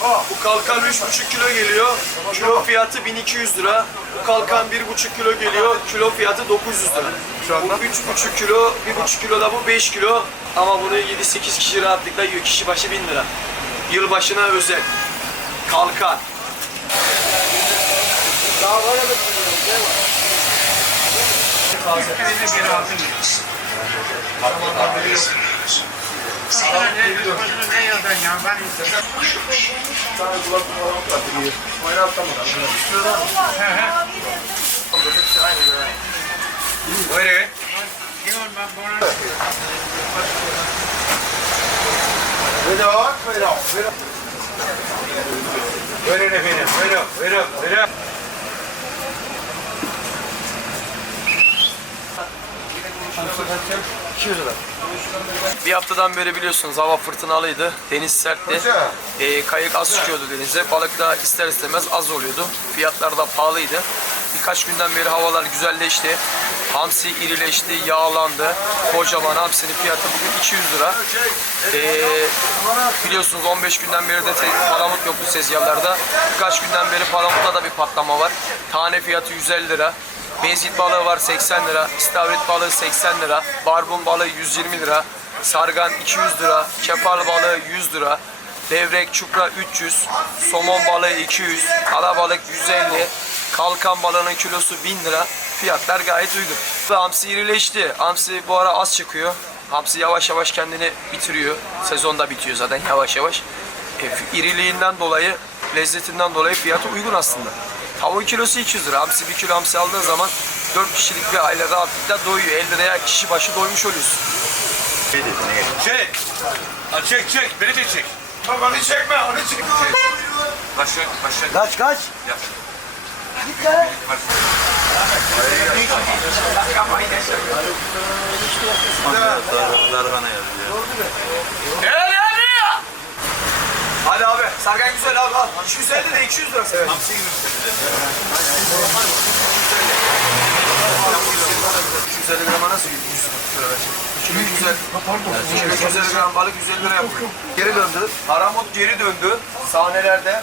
Bu kalkan 3,5 kilo geliyor. Kilo fiyatı 1200 lira. Bu kalkan 1,5 kilo geliyor. Kilo fiyatı 900 lira. Şu anda? Bu 3,5 kilo, 1,5 kilo da bu 5 kilo. Ama bunu 7-8 kişi rahatlıkla yiyor. Kişi başı 1000 lira. Yılbaşına özel. Kalkan. Oire. Vedo, vedo, vedo. Vedo, vedo, vedo, vedo, vedo. Thank you. 200 lira. Bir haftadan beri biliyorsunuz hava fırtınalıydı, deniz sertti. E, kayık az çıkıyordu denize, balık da ister istemez az oluyordu. Fiyatlar da pahalıydı. Birkaç günden beri havalar güzelleşti. Hamsi irileşti, yağlandı. Kocaman hamsinin fiyatı bugün 200 lira. Ee, biliyorsunuz 15 günden beri de palamut yoktu sezgahlarda. Birkaç günden beri palamutta da bir patlama var. Tane fiyatı 150 lira. Mezgit balığı var 80 lira, istavrit balığı 80 lira, barbun balığı 120 lira, sargan 200 lira, kepal balığı 100 lira, levrek çupra 300, somon balığı 200, alabalık 150, kalkan balığının kilosu 1000 lira. Fiyatlar gayet uygun. Hamsi irileşti. Hamsi bu ara az çıkıyor. Hamsi yavaş yavaş kendini bitiriyor. Sezonda bitiyor zaten yavaş yavaş. E, iriliğinden dolayı, lezzetinden dolayı fiyatı uygun aslında. Tavuğun kilosu 200 lira. Hamsi bir kilo hamsi aldığın zaman 4 kişilik bir aile rahatlıkla doyuyor. 50 liraya kişi başı doymuş oluyorsun. Çek. Ha, çek, çek, beni de çek. Bak onu çekme, onu çekme. Başla, başla. Kaç kaç? Yap. Gel ya! Sargan güzel abi al. 250 de 200 lira. Evet. 250 grama nasıl 100 lira verecek? Kilo 250. Kilo 250 gram balık 150 lira yapıyor. Geri döndü. Paramot geri döndü. Sahnelerde